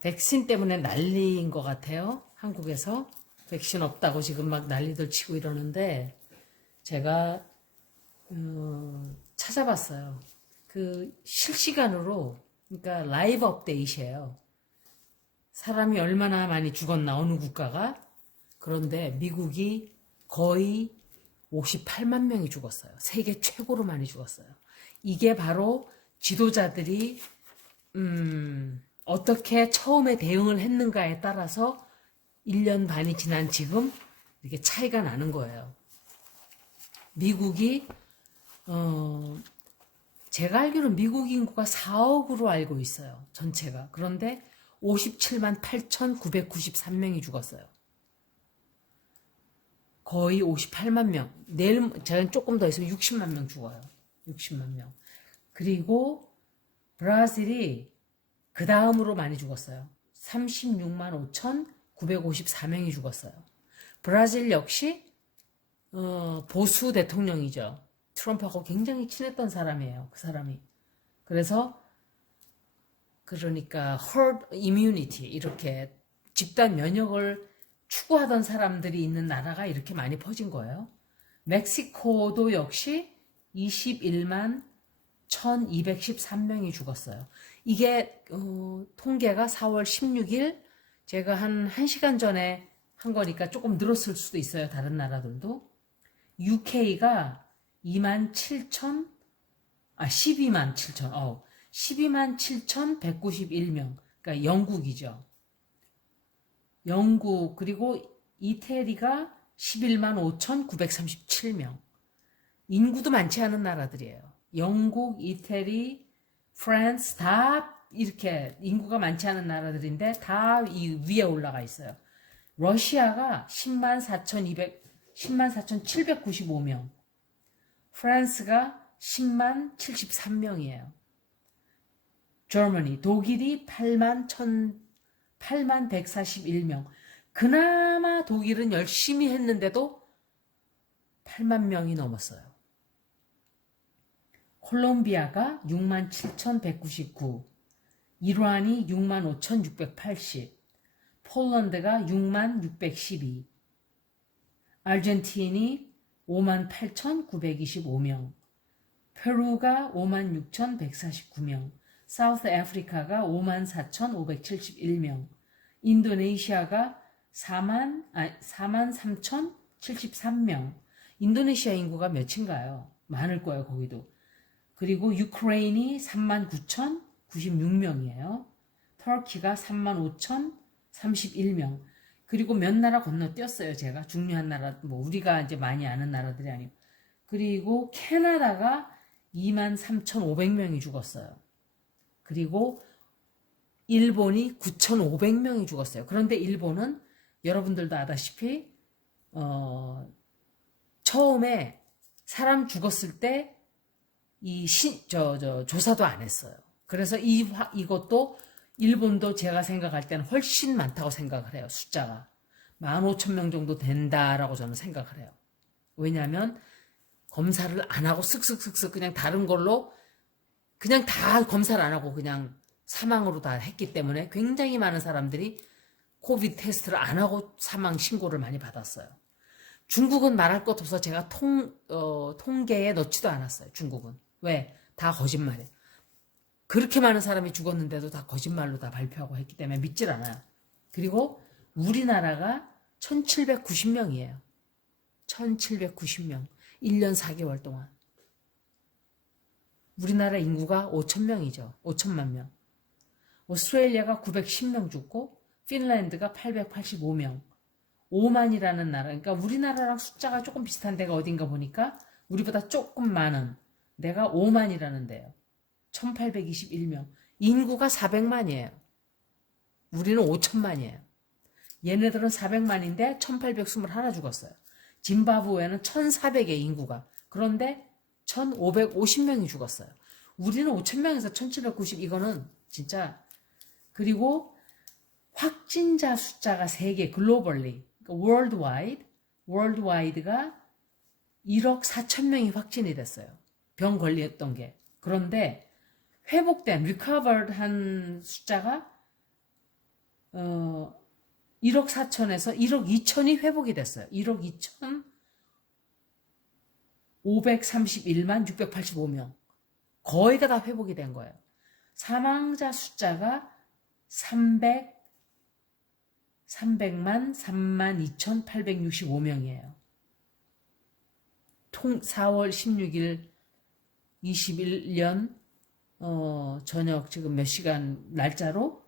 백신 때문에 난리인 것 같아요. 한국에서 백신 없다고 지금 막 난리들 치고 이러는데 제가 찾아봤어요. 그 실시간으로 그러니까 라이브 업데이트예요. 사람이 얼마나 많이 죽었나 어느 국가가. 그런데 미국이 거의 58만 명이 죽었어요. 세계 최고로 많이 죽었어요. 이게 바로 지도자들이 어떻게 처음에 대응을 했는가에 따라서 1년 반이 지난 지금 이렇게 차이가 나는 거예요. 미국이 제가 알기로는 미국 인구가 4억으로 알고 있어요. 전체가. 그런데 57만 8,993명이 죽었어요. 거의 58만 명. 내일 저는 조금 더 있으면 60만 명 죽어요. 60만 명. 그리고 브라질이 그 다음으로 많이 죽었어요. 36만 5,954명이 죽었어요. 브라질 역시 보수 대통령이죠. 트럼프하고 굉장히 친했던 사람이에요. 그 사람이. 그래서 그러니까 herd immunity 이렇게 집단 면역을 추구하던 사람들이 있는 나라가 이렇게 많이 퍼진 거예요. 멕시코도 역시 21만 1213명이 죽었어요. 이게 통계가 4월 16일 제가 한 1시간 전에 한 거니까 조금 늘었을 수도 있어요. 다른 나라들도. UK가 12만 7,191명. 그러니까 영국이죠. 영국 그리고 이태리가 11만 5,937명. 인구도 많지 않은 나라들이에요. 영국, 이태리, 프랑스 다 이렇게 인구가 많지 않은 나라들인데 다 이 위에 올라가 있어요. 러시아가 10만 4,795명. 프랑스가 10만 73명이에요. Germany, 독일이 8만 141명. 그나마 독일은 열심히 했는데도 8만 명이 넘었어요. 콜롬비아가 6만 7,199, 이란이 6만 5,680, 폴란드가 6만 612, 아르헨티나이 5만 8,925명, 페루가 5만 6,149명, 사우스 아프리카가 5만 4,571명, 인도네시아가 4만 3,073명. 인도네시아 인구가 몇인가요? 많을 거예요, 거기도. 그리고 유크레인이 3만 9,096명이에요. 터키가 3만 5,031명. 그리고 몇 나라 건너뛰었어요, 제가. 중요한 나라, 뭐, 우리가 이제 많이 아는 나라들이 아니고. 그리고 캐나다가 2만 3,500명이 죽었어요. 그리고 일본이 9,500명이 죽었어요. 그런데 일본은 여러분들도 아다시피, 처음에 사람 죽었을 때 조사도 안 했어요. 그래서 이것도 일본도 제가 생각할 때는 훨씬 많다고 생각을 해요. 숫자가 15,000명 정도 된다라고 저는 생각을 해요. 왜냐하면 검사를 안 하고 쓱쓱쓱쓱 그냥 다른 걸로 그냥 다 검사를 안 하고 그냥 사망으로 다 했기 때문에 굉장히 많은 사람들이 코비드 테스트를 안 하고 사망 신고를 많이 받았어요. 중국은 말할 것 없어서 제가 통계에 넣지도 않았어요. 중국은. 왜? 다 거짓말이에요. 그렇게 많은 사람이 죽었는데도 다 거짓말로 다 발표하고 했기 때문에 믿질 않아요. 그리고 우리나라가 1,790명이에요. 1,790명. 1년 4개월 동안. 우리나라 인구가 5,000명이죠. 5천만 명. 오스트레일리아가 910명 죽고 핀란드가 885명. 5만이라는 나라. 그러니까 우리나라랑 숫자가 조금 비슷한 데가 어딘가 보니까 우리보다 조금 많은 데가 5만이라는 데요. 1821명. 인구가 400만이에요. 우리는 5천만이에요. 얘네들은 400만인데 1821 죽었어요. 짐바브웨는 1400의 인구가. 그런데 1550명이 죽었어요. 우리는 5천명에서 1790 이거는 진짜. 그리고 확진자 숫자가 3개 글로벌리 그러니까 월드와이드가 1억 4천 명이 확진이 됐어요. 병 걸렸던 게. 그런데 회복된, recovered 한 숫자가 1억 4천에서 1억 2천이 회복이 됐어요. 1억 2천 531만 685명. 거의가 다 회복이 된 거예요. 사망자 숫자가 300만 3만 2,865명이에요. 4월 16일 21년 저녁 지금 몇 시간 날짜로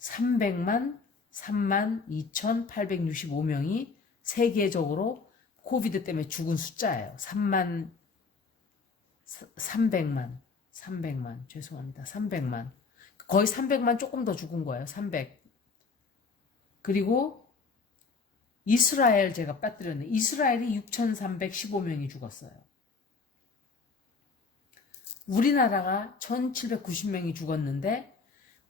300만 3만 2,865명이 세계적으로 코비드 때문에 죽은 숫자예요. 300만 죄송합니다. 300만 거의 300만 조금 더 죽은 거예요. 300. 그리고 이스라엘 제가 빠뜨렸네. 이스라엘이 6,315명이 죽었어요. 우리나라가 1,790명이 죽었는데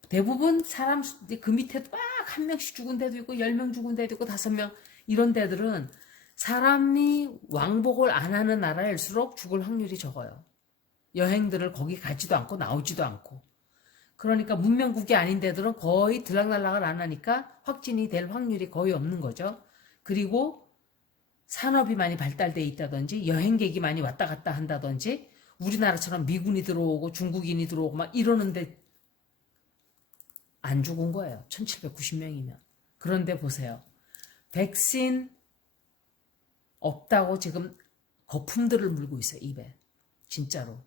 대부분 사람 그 밑에도 막 한 명씩 죽은 데도 있고 10명 죽은 데도 있고 5명 이런 데들은 사람이 왕복을 안 하는 나라일수록 죽을 확률이 적어요. 여행들을 거기 가지도 않고 나오지도 않고. 그러니까 문명국이 아닌 데들은 거의 들락날락을 안 하니까 확진이 될 확률이 거의 없는 거죠. 그리고 산업이 많이 발달돼 있다든지 여행객이 많이 왔다 갔다 한다든지 우리나라처럼 미군이 들어오고 중국인이 들어오고 막 이러는데 안 죽은 거예요. 1790명이면. 그런데 보세요. 백신 없다고 지금 거품들을 물고 있어요. 입에. 진짜로.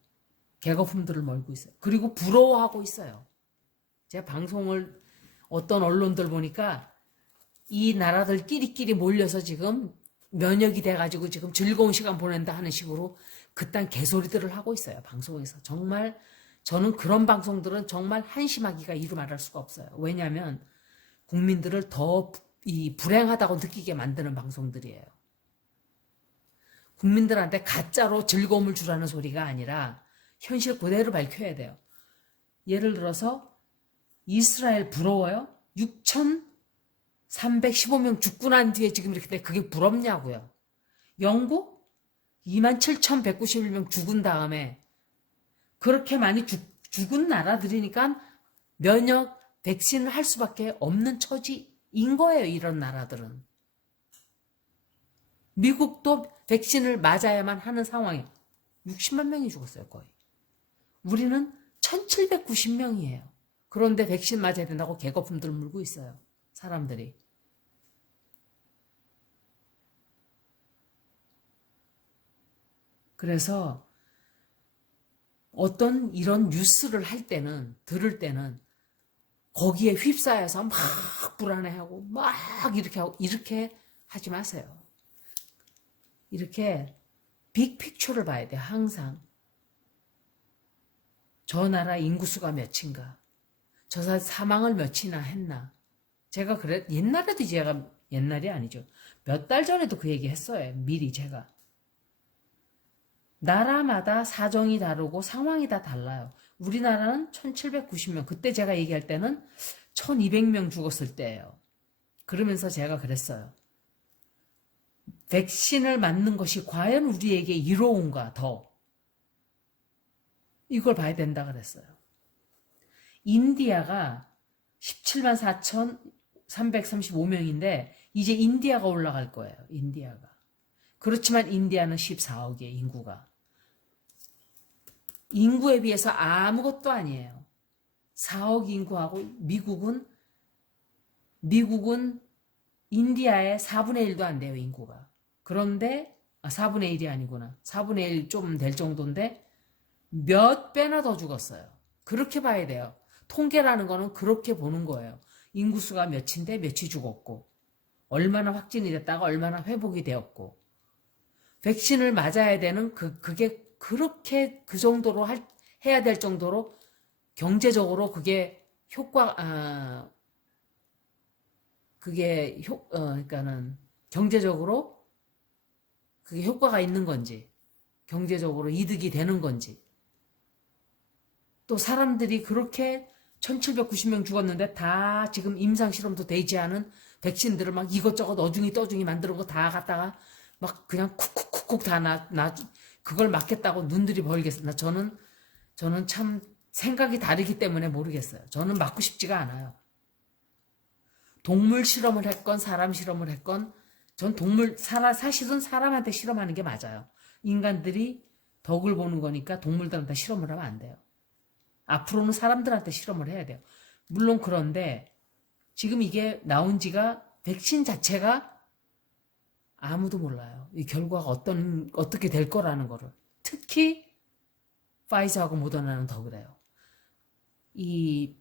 개거품들을 물고 있어요. 그리고 부러워하고 있어요. 제가 방송을 어떤 언론들 보니까 이 나라들끼리끼리 몰려서 지금 면역이 돼가지고 지금 즐거운 시간 보낸다 하는 식으로 그딴 개소리들을 하고 있어요. 방송에서. 정말 저는 그런 방송들은 정말 한심하기가 이루 말할 수가 없어요. 왜냐하면 국민들을 더 불행하다고 느끼게 만드는 방송들이에요. 국민들한테 가짜로 즐거움을 주라는 소리가 아니라 현실 그대로 밝혀야 돼요. 예를 들어서 이스라엘 부러워요? 6,315명 죽고 난 뒤에 지금 이렇게 돼. 그게 부럽냐고요. 영국 27,191명 죽은 다음에 그렇게 많이 죽은 나라들이니까 면역 백신을 할 수밖에 없는 처지인 거예요. 이런 나라들은. 미국도 백신을 맞아야만 하는 상황이에요. 60만 명이 죽었어요. 거의. 우리는 1,790명이에요. 그런데 백신 맞아야 된다고 개거품들을 물고 있어요. 사람들이. 그래서 어떤 이런 뉴스를 할 때는 들을 때는 거기에 휩싸여서 막 불안해하고 막 이렇게 하고 이렇게 하지 마세요. 이렇게 빅픽처를 봐야 돼요. 항상. 저 나라 인구수가 몇인가. 저 사망을 몇이나 했나. 제가 옛날에도 제가 옛날이 아니죠. 몇 달 전에도 그 얘기 했어요. 미리 제가. 나라마다 사정이 다르고 상황이 다 달라요. 우리나라는 1,790명. 그때 제가 얘기할 때는 1,200명 죽었을 때예요. 그러면서 제가 그랬어요. 백신을 맞는 것이 과연 우리에게 이로운가 더. 이걸 봐야 된다 그랬어요. 인디아가 17만 4,335명인데 이제 인디아가 올라갈 거예요. 인디아가. 그렇지만 인디아는 14억이에요. 인구가. 인구에 비해서 아무것도 아니에요. 4억 인구하고 미국은 인디아의 4분의 1도 안 돼요. 인구가. 그런데 4분의 1이 아니구나. 4분의 1 좀 될 정도인데 몇 배나 더 죽었어요. 그렇게 봐야 돼요. 통계라는 거는 그렇게 보는 거예요. 인구수가 몇인데 몇이 죽었고 얼마나 확진이 됐다가 얼마나 회복이 되었고 백신을 맞아야 되는 그게 그렇게 그 정도로 해야 될 정도로 경제적으로 그게 그러니까는 경제적으로 그게 효과가 있는 건지 경제적으로 이득이 되는 건지 또 사람들이 그렇게 1,790명 죽었는데 다 지금 임상실험도 되지 않은 백신들을 막 이것저것 어중이 떠중이 만들어 거 다 갖다가 막 그냥 쿡쿡쿡쿡 다 그걸 맞겠다고 눈들이 벌겠습니다. 저는 참 생각이 다르기 때문에 모르겠어요. 저는 맞고 싶지가 않아요. 동물 실험을 했건 사람 실험을 했건 전 사실은 사람한테 실험하는 게 맞아요. 인간들이 덕을 보는 거니까 동물들한테 실험을 하면 안 돼요. 앞으로는 사람들한테 실험을 해야 돼요. 물론 그런데 지금 이게 나온 지가 백신 자체가 아무도 몰라요. 이 결과가 어떻게 될 거라는 거를. 특히 파이저하고 모더나는 더 그래요. 이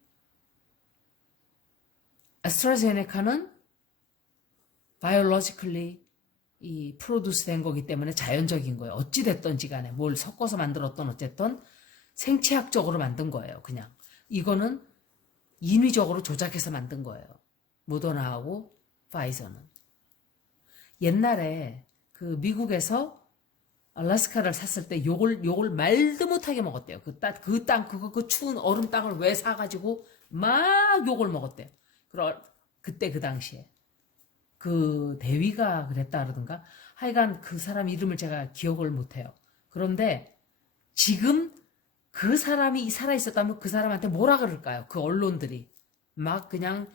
아스트라제네카는 바이올로지컬리 이 프로듀스 된 거기 때문에 자연적인 거예요. 어찌 됐던지 간에 뭘 섞어서 만들었던 어쨌든 생체학적으로 만든 거예요. 그냥 이거는 인위적으로 조작해서 만든 거예요. 모더나하고 파이저는. 옛날에 그 미국에서 알래스카를 샀을 때 욕을 말도 못하게 먹었대요. 그 추운 얼음 땅을 왜 사가지고 막 욕을 먹었대요. 그때 그 당시에. 그 대위가 그랬다 그러던가. 하여간 그 사람 이름을 제가 기억을 못해요. 그런데 지금 그 사람이 살아있었다면 그 사람한테 뭐라 그럴까요? 그 언론들이. 막 그냥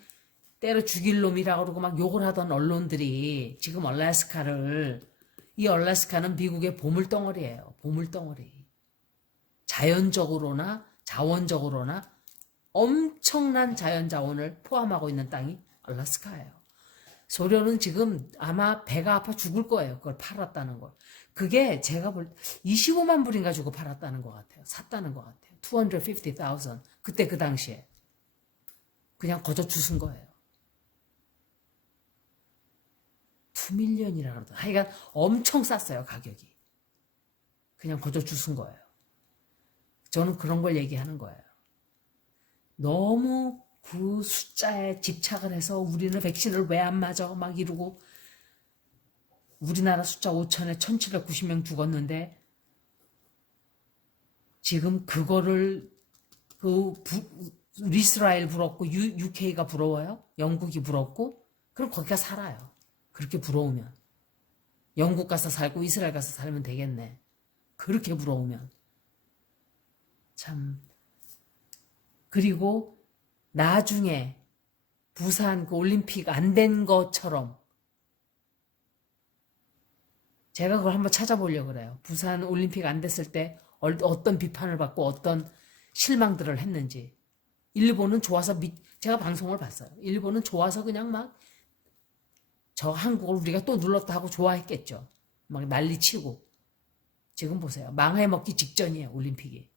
때려 죽일 놈이라고 그러고 막 욕을 하던 언론들이 지금 이 알래스카는 미국의 보물덩어리예요. 보물덩어리. 자연적으로나 자원적으로나 엄청난 자연자원을 포함하고 있는 땅이 알래스카예요. 소련은 지금 아마 배가 아파 죽을 거예요. 그걸 팔았다는 걸. 그게 제가 25만 불인가 주고 팔았다는 것 같아요. 샀다는 것 같아요. 250,000. 그때 그 당시에. 그냥 거저 주순 거예요. 2밀리언이라 그러더라고요. 하여간 엄청 쌌어요, 가격이. 그냥 거저 주순 거예요. 저는 그런 걸 얘기하는 거예요. 너무 그 숫자에 집착을 해서 우리는 백신을 왜 안 맞아? 막 이러고 우리나라 숫자 5천에 1790명 죽었는데 지금 그거를 이스라엘 부럽고 UK가 부러워요? 영국이 부럽고? 그럼 거기가 살아요. 그렇게 부러우면. 영국 가서 살고 이스라엘 가서 살면 되겠네. 그렇게 부러우면. 참. 그리고 나중에 부산 그 올림픽 안 된 것처럼 제가 그걸 한번 찾아보려고 그래요. 부산 올림픽 안 됐을 때 어떤 비판을 받고 어떤 실망들을 했는지. 일본은 좋아서 제가 방송을 봤어요. 일본은 좋아서 그냥 막 저 한국을 우리가 또 눌렀다 하고 좋아했겠죠. 막 난리치고. 지금 보세요. 망해먹기 직전이에요. 올림픽이.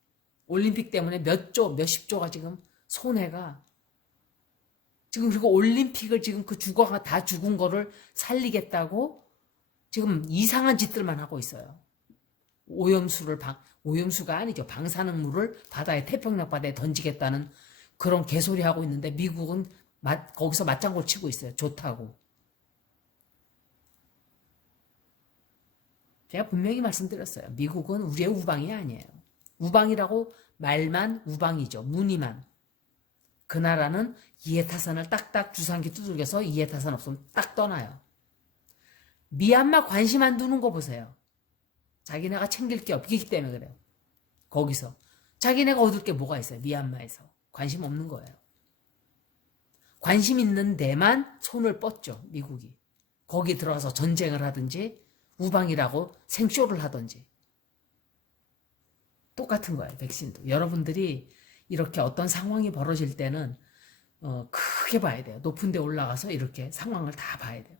올림픽 때문에 몇십 조가 지금 손해가 지금 그리고 올림픽을 지금 그 주거가 다 죽은 거를 살리겠다고 지금 이상한 짓들만 하고 있어요. 오염수가 아니죠. 방사능물을 태평양 바다에 던지겠다는 그런 개소리 하고 있는데 미국은 거기서 맞장구 치고 있어요. 좋다고. 제가 분명히 말씀드렸어요. 미국은 우리의 우방이 아니에요. 우방이라고 말만 우방이죠. 무늬만. 그 나라는 이해타산을 딱딱 주사기 두들겨서 이해타산 없으면 딱 떠나요. 미얀마 관심 안 두는 거 보세요. 자기네가 챙길 게 없기 때문에 그래요. 거기서. 자기네가 얻을 게 뭐가 있어요. 미얀마에서. 관심 없는 거예요. 관심 있는 데만 손을 뻗죠. 미국이. 거기 들어가서 전쟁을 하든지 우방이라고 생쇼를 하든지. 똑같은 거예요. 백신도. 여러분들이 이렇게 어떤 상황이 벌어질 때는 크게 봐야 돼요. 높은 데 올라가서 이렇게 상황을 다 봐야 돼요.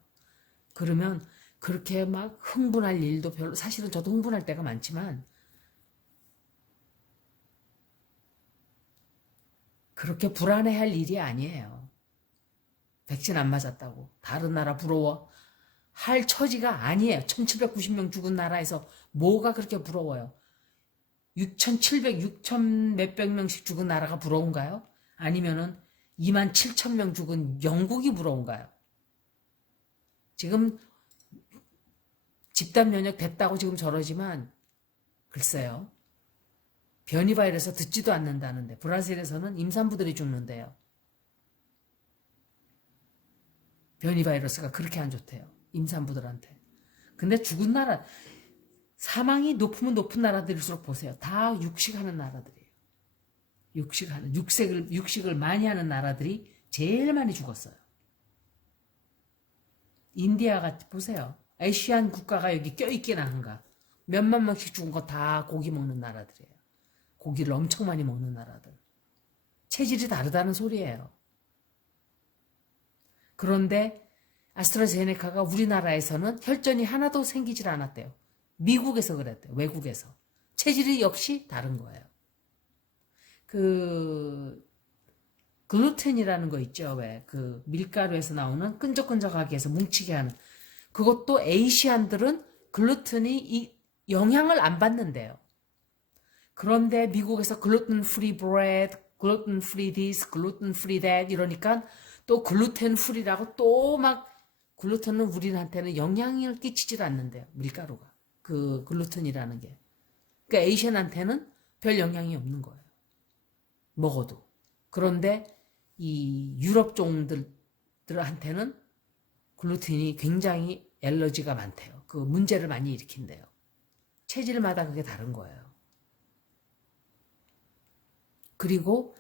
그러면 그렇게 막 흥분할 일도 별로 사실은 저도 흥분할 때가 많지만 그렇게 불안해할 일이 아니에요. 백신 안 맞았다고 다른 나라 부러워 할 처지가 아니에요. 1790명 죽은 나라에서 뭐가 그렇게 부러워요. 6천 몇백 명씩 죽은 나라가 부러운가요? 아니면은 2만 7천 명 죽은 영국이 부러운가요? 지금 집단 면역 됐다고 지금 저러지만 글쎄요. 변이 바이러스 듣지도 않는다는데 브라질에서는 임산부들이 죽는데요. 변이 바이러스가 그렇게 안 좋대요. 임산부들한테. 근데 죽은 나라 사망이 높으면 높은 나라들일수록 보세요. 다 육식하는 나라들이에요. 육식을 많이 하는 나라들이 제일 많이 죽었어요. 인디아가 보세요. 아시안 국가가 여기 껴있긴 한가. 몇만 명씩 죽은 거 다 고기 먹는 나라들이에요. 고기를 엄청 많이 먹는 나라들. 체질이 다르다는 소리예요. 그런데 아스트라제네카가 우리나라에서는 혈전이 하나도 생기질 않았대요. 미국에서 그랬대요. 외국에서. 체질이 역시 다른 거예요. 글루텐이라는 거 있죠. 왜? 그 밀가루에서 나오는 끈적끈적하게 해서 뭉치게 하는. 그것도 아시안들은 글루텐이 영향을 안 받는데요. 그런데 미국에서 글루텐 프리 브레드, 글루텐 프리 디스, 글루텐 프리 that 이러니까 또 글루텐 프리라고 또 막 글루텐은 우리한테는 영향을 끼치질 않는데요. 밀가루가. 그 글루텐이라는 게. 그러니까 아시안한테는 별 영향이 없는 거예요. 먹어도. 그런데 이 유럽 종들한테는 글루텐이 굉장히 알러지가 많대요. 그 문제를 많이 일으킨대요. 체질마다 그게 다른 거예요. 그리고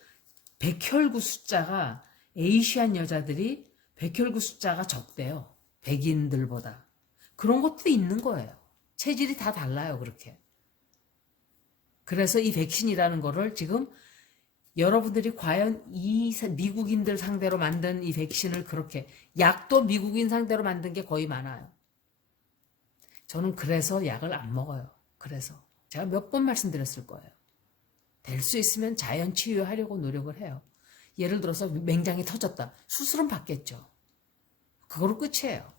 백혈구 숫자가 아시안 여자들이 백혈구 숫자가 적대요. 백인들보다. 그런 것도 있는 거예요. 체질이 다 달라요. 그렇게. 그래서 이 백신이라는 거를 지금 여러분들이 과연 이 미국인들 상대로 만든 이 백신을 그렇게 약도 미국인 상대로 만든 게 거의 많아요. 저는 그래서 약을 안 먹어요. 그래서 제가 몇 번 말씀드렸을 거예요. 될 수 있으면 자연 치유하려고 노력을 해요. 예를 들어서 맹장이 터졌다. 수술은 받겠죠. 그거로 끝이에요.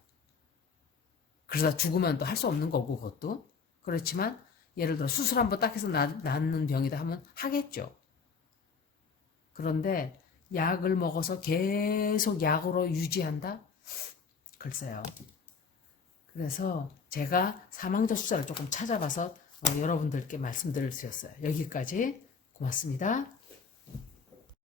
그러다 죽으면 또 할 수 없는 거고 그것도. 그렇지만 예를 들어 수술 한번 딱 해서 낫는 병이다 하면 하겠죠. 그런데 약을 먹어서 계속 약으로 유지한다? 글쎄요. 그래서 제가 사망자 숫자를 조금 찾아봐서 여러분들께 말씀드렸어요. 여기까지 고맙습니다.